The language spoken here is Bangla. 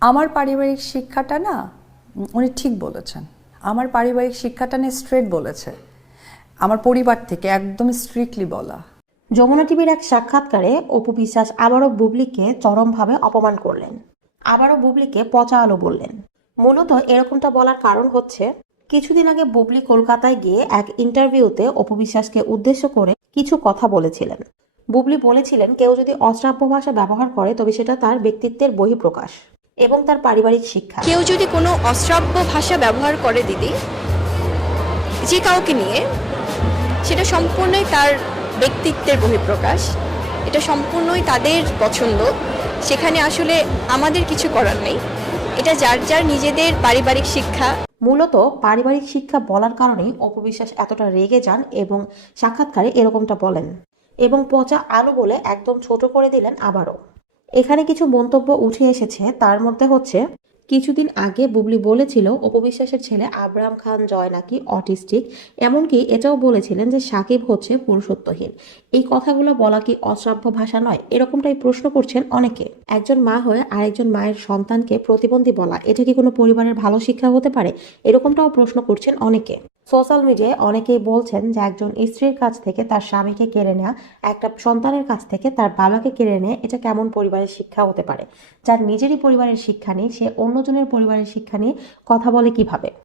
আমার পারিবারিক শিক্ষাটা না উনি ঠিক বলেছেন। আমার পারিবারিক শিক্ষাটা নিয়ে স্ট্রেট বলেছে। আমার পরিবার থেকে একদম স্ট্রিক্টলি বলা। যমুনা টিভির এক সাক্ষাৎকারে অপু বিশ্বাস আবারও বুবলিকে চরমভাবে অপমান করলেন। আবারও বুবলিকে পচা আলো বললেন। মূলত এরকমটা বলার কারণ হচ্ছে, কিছুদিন আগে বুবলি কলকাতায় গিয়ে এক ইন্টারভিউতে অপু বিশ্বাসকে উদ্দেশ্য করে কিছু কথা বলেছিলেন। বুবলি বলেছিলেন, কেউ যদি অশ্রাব্য ভাষা ব্যবহার করে, তবে সেটা তার ব্যক্তিত্বের বহিঃপ্রকাশ। এবং তার পারিবারিক শিক্ষা। কেউ যদি কোনো অশ্রাব্য ভাষা ব্যবহার করে দিদি যে কাউকে নিয়ে সেটা সম্পূর্ণই তার ব্যক্তিত্বের বহিঃপ্রকাশ। এটা সম্পূর্ণই তাদের পছন্দ। সেখানে আসলে আমাদের কিছু করার নেই। এটা যার যার নিজেদের পারিবারিক শিক্ষা। মূলত পারিবারিক শিক্ষা বলার কারণেই অপবিশ্বাস এতটা রেগে যান এবং সাক্ষাৎকারে এরকমটা বলেন। এবং পচা আলু বলে একদম ছোট করে দিলেন আবারও। এখানে কিছু মন্তব্য উঠে এসেছে। তার মধ্যে হচ্ছে, কিছুদিন আগে বুবলি বলেছিল, অপবিশ্বাসের ছেলে আব্রাহাম খান জয় নাকি অটিস্টিক? এমনকি এটাও বলেছিলেন যে সাকিব হচ্ছে পুরুষত্বহীন। এই কথাগুলো বলা কি অশ্রাব্য ভাষা নয়? এরকমটাই প্রশ্ন করছেন অনেকে। একজন মা হয়ে আরেকজন মায়ের সন্তানকে প্রতিবন্ধী বলা, এটা কি কোনো পরিবারের ভালো শিক্ষা হতে পারে? এরকমটাও প্রশ্ন করছেন অনেকে। সোশ্যাল মিডিয়ায় অনেকেই বলছেন যে একজন স্ত্রীর কাছ থেকে তার স্বামীকে কেড়ে নেওয়া একটা সন্তানের কাছ থেকে তার বাবাকে কেড়ে নেয়, এটা কেমন পরিবারের শিক্ষা হতে পারে? যার নিজেরই পরিবারের শিক্ষা নেই, সে অন্যজনের পরিবারের শিক্ষা নিয়ে কথা বলে কীভাবে?